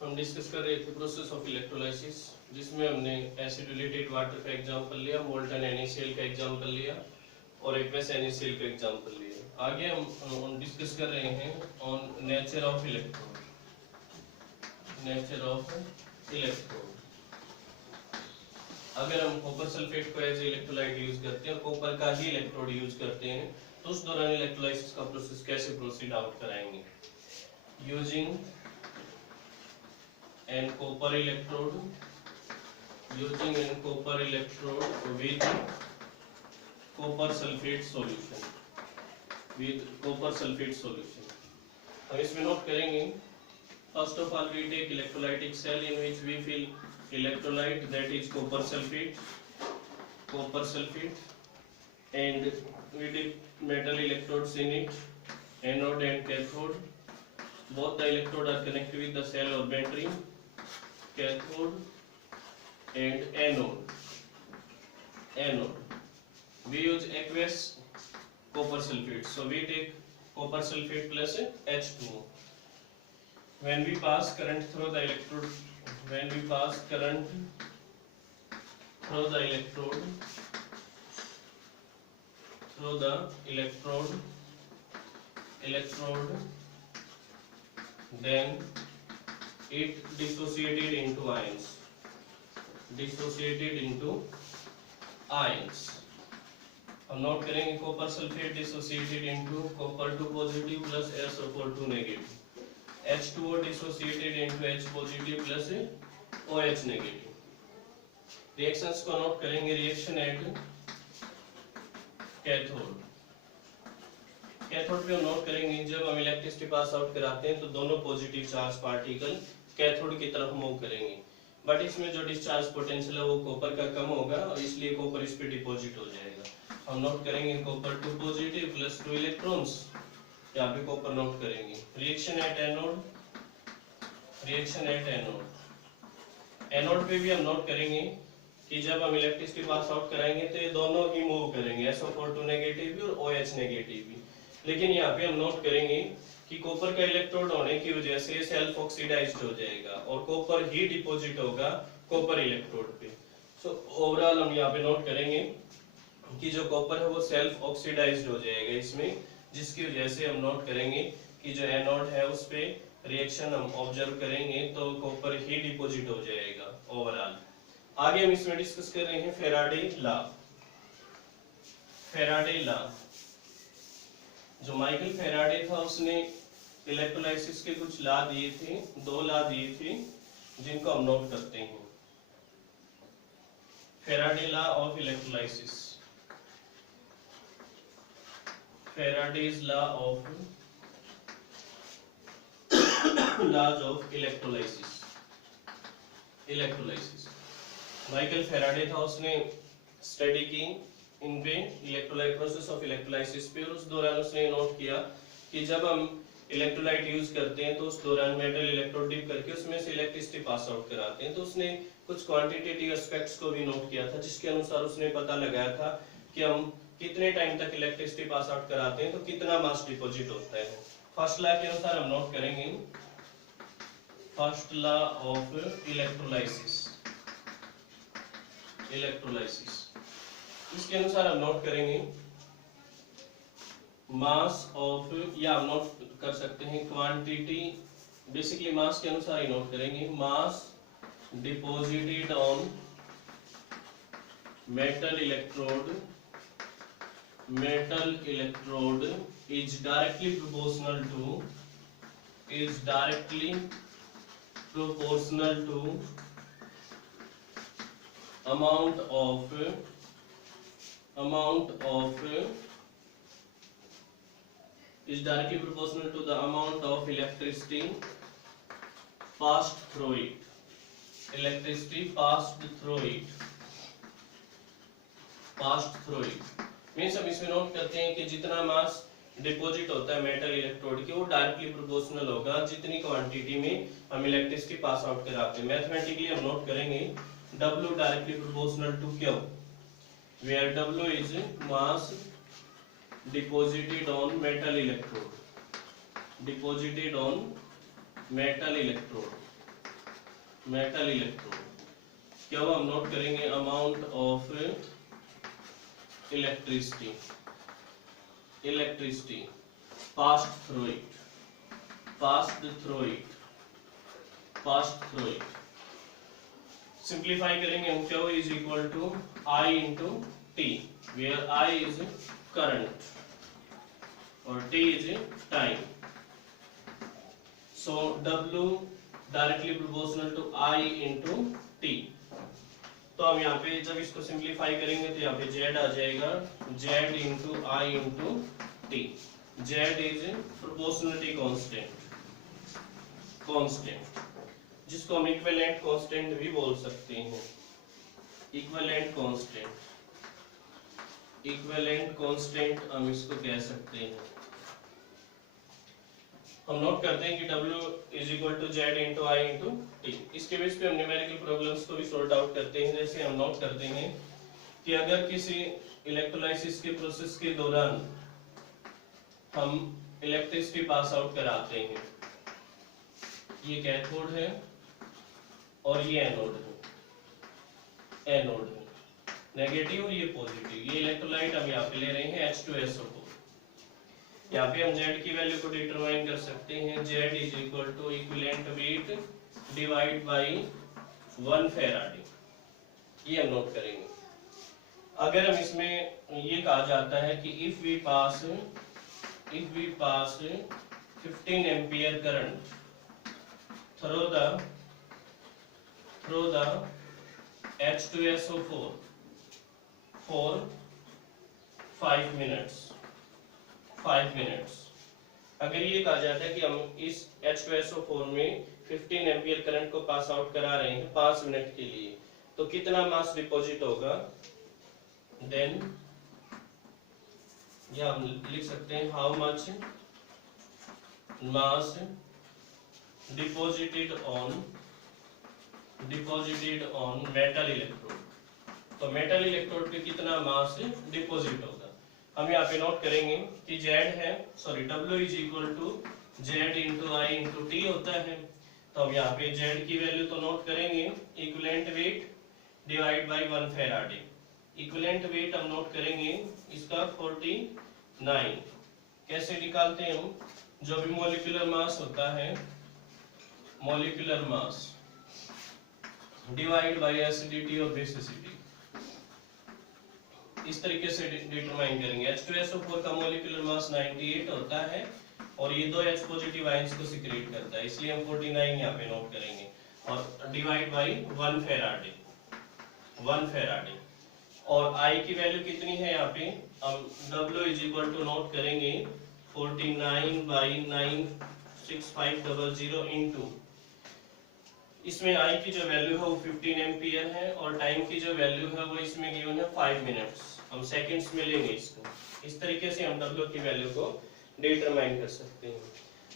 हम डिस्कस कर रहे थे प्रोसेस ऑफ इलेक्ट्रोलाइसिस, जिसमें हमने एसिडुलेटेड वाटर का एग्जांपल लिया, मोल्टन NaCl का एग्जांपल लिया और एक्वस NaCl का एग्जांपल लिया। आगे हम डिस्कस कर रहे हैं on nature of electrode. Nature of electrode, अगर हम कॉपर सल्फेट को एज इलेक्ट्रोलाइट यूज करते हैं और कॉपर का ही इलेक्ट्रोड यूज करते हैं तो उस दौरान इलेक्ट्रोलाइसिस का प्रोसेस कैसे प्रोसीड आउट कराएंगे। Using an copper electrode, using an copper electrode with copper sulfate solution, with copper sulfate solution। हम इसमें नोट करेंगे, first of all we take electrolytic cell in which we fill electrolyte, that is copper sulfate, and we dip metal electrodes in it, anode and cathode. Both the electrode are connected with the cell or battery, cathode and anode. We use aqueous copper sulfate, so we take copper sulfate plus H2O. When we pass current through the electrode, then it dissociated into ions। हम note करेंगे copper sulphate dissociated into copper 2 positive plus SO4 2 negative, H2O dissociated into H positive plus OH negative. Reactions को note करेंगे, reaction at cathode. Cathode पे हम note करेंगे, जब हम electricity pass out कराते हैं तो दोनों पॉजिटिव चार्ज पार्टिकल कैथोड की तरफ मूव करेंगे, बट इसमें जो डिस्चार्ज पोटेंशियल है वो कॉपर का कम होगा और इसलिए कॉपर इस पे डिपॉजिट हो जाएगा। हम नोट करेंगे कॉपर 2 पॉजिटिव प्लस 2 इलेक्ट्रॉन्स, यहाँ पे कॉपर नोट करेंगे। रिएक्शन एट एनोड पे भी हम नोट करेंगे कि जब हम इलेक्ट्रिसिटी पास आउट कराएंगे तो ये दोनों ही मूव करेंगे, SO4 2 नेगेटिव भी और OH नेगेटिव भी। लेकिन यहाँ पे हम नोट करेंगे कि कॉपर का इलेक्ट्रोड होने की वजह से सेल्फ ऑक्सीडाइज्ड हो जाएगा और कॉपर ही डिपॉजिट होगा कॉपर इलेक्ट्रोड पे। सो ओवरऑल हम यहाँ पे नोट करेंगे कि जो कॉपर है वो सेल्फ ऑक्सीडाइज्ड हो जाएगा इसमें, जिसकी वजह से हम नोट करेंगे कि जो एनोड है उस पे रिएक्शन हम ऑब्जर्व करेंगे तो कॉपर ही डिपॉजिट हो जाएगा ओवरऑल। आगे हम इसमें डिस्कस कर रहे हैं फेराडे लॉ। जो माइकल फेराडे था उसने इलेक्ट्रोलाइसिस के कुछ लॉ दिए थे, 2 लॉ दिए थे जिनको हम नोट करते हैं। Faraday law of electrolysis, Faraday's law of laws of electrolysis. Michael Faraday था, उसने स्टडी की इन पे इलेक्ट्रोलाइट प्रोसेस ऑफ इलेक्ट्रोलाइसिस पे, और उस दौरान उसने नोट किया कि जब हम इलेक्ट्रोलाइट यूज करते हैं तो उस दौरान मेटल इलेक्ट्रोड डिप करके उसमें से इलेक्ट्रिसिटी पास आउट कराते हैं। तो उसने कुछ क्वांटिटेटिव एस्पेक्ट्स को भी नोट किया था, जिसके अनुसार उसने पता लगाया था कि हम कितने टाइम तक इलेक्ट्रिसिटी पास आउट कराते हैं तो कितना मास डिपॉजिट होता है। फर्स्ट लॉ के अनुसार हम नोट करेंगे, फर्स्ट लॉ ऑफ इलेक्ट्रोलाइसिस, इसके अनुसार हम नोट करेंगे मास ऑफ, या हम नोट कर सकते हैं क्वांटिटी, बेसिकली मास के अनुसार ही नोट करेंगे, mass deposited on metal electrode is directly proportional to amount of is directly proportional to the amount of electricity passed through it, means हम इसमें नोट करते हैं कि जितना मास डिपॉजिट होता है मेटल इलेक्ट्रोड की वो डायरेक्टली प्रोपोर्शनल होगा जितनी क्वांटिटी में हम इलेक्ट्रिसिटी पास आउट कराते हैं। मैथमेटिकली हम नोट करेंगे W directly proportional to Q, where W is mass deposited on metal electrode, metal electrode, क्या वो हम नोट करेंगे amount of electricity passed through it. Simplify करेंगे हम, क्या is equal to I into T, where I is current और T is time. So W directly proportional to I into T. तो हम यहाँ पे जब इसको सिंप्लीफाई करेंगे तो यहाँ पे Z आ जाएगा, Z into I into T. Z is proportionality constant, जिसको हम इक्विवेलेंट कांस्टेंट भी बोल सकते हैं. इक्विवेलेंट कांस्टेंट हम इसको कह सकते हैं. हम नोट करते हैं कि W is equal to Z into I into T. इसके बेस पे हम न्यूमेरिकल प्रॉब्लम्स को भी सॉर्ट आउट करते हैं. जैसे हम नोट करते हैं कि अगर किसी इलेक्ट्रोलाइसिस के प्रोसेस के दौरान हम इलेक्ट्रिसिटी पास आउट कराते हैं, ये कैथोड है और ये एनोड है, नेगेटिव और ये पॉजिटिव. ये इलेक्ट्रोलाइट हम यहाँ पे ले रहे हैं H2SO4. यहाँ पे हम Z की वैल्यू को डिटरमाइन कर सकते हैं. Z is equal to equivalent weight divide by 1 faraday. ये हम नोट करेंगे. अगर हम इसमें ये कहा जाता है कि if we pass 15 ampere current through the H2SO4 for 5 minutes. अगर ये कहा जाता है कि हम इस H2SO4 में 15 एम्पियर करंट को पास आउट करा रहे हैं 5 मिनट के लिए, तो कितना मास डिपॉजिट होगा? देन या हम लिख सकते हैं how much mass deposited on metal electrode. तो मेटल इलेक्ट्रोड पे कितना मास डिपॉजिट होगा? हम यहाँ पे नोट करेंगे कि W is equal to Z into I into T होता है. तो हम यहाँ पे Z की वैल्यू तो नोट करेंगे, equivalent weight divide by 1 Faraday. Equivalent weight हम नोट करेंगे इसका 49. कैसे निकालते हैं हम? जो भी मॉलिक्यूलर मास होता है, molecular mass divide by acidity और बेसिसिटी, इस तरीके से डिटरमाइन करेंगे. H2SO4 का मॉलिक्यूलर मास 98 होता है और ये दो H पॉजिटिव आयंस को सीक्रेट करता है, इसलिए हम 49 यहाँ पे नोट करेंगे और डिवाइड बाय 1 फेराडे. और I की वैल्यू कितनी है यहाँ पे? हम W is equal to note करेंगे 49 बाई 96500 इंटू, इसमें I की जो वैल्यू है वो 15 एम्पियर है और टाइम की जो वैल्यू है वो इसमें गिवन है 5 मिनट्स. हम सेकंड्स में लेंगे इसको. इस तरीके से हम W की वैल्यू को डिटरमाइन कर सकते हैं.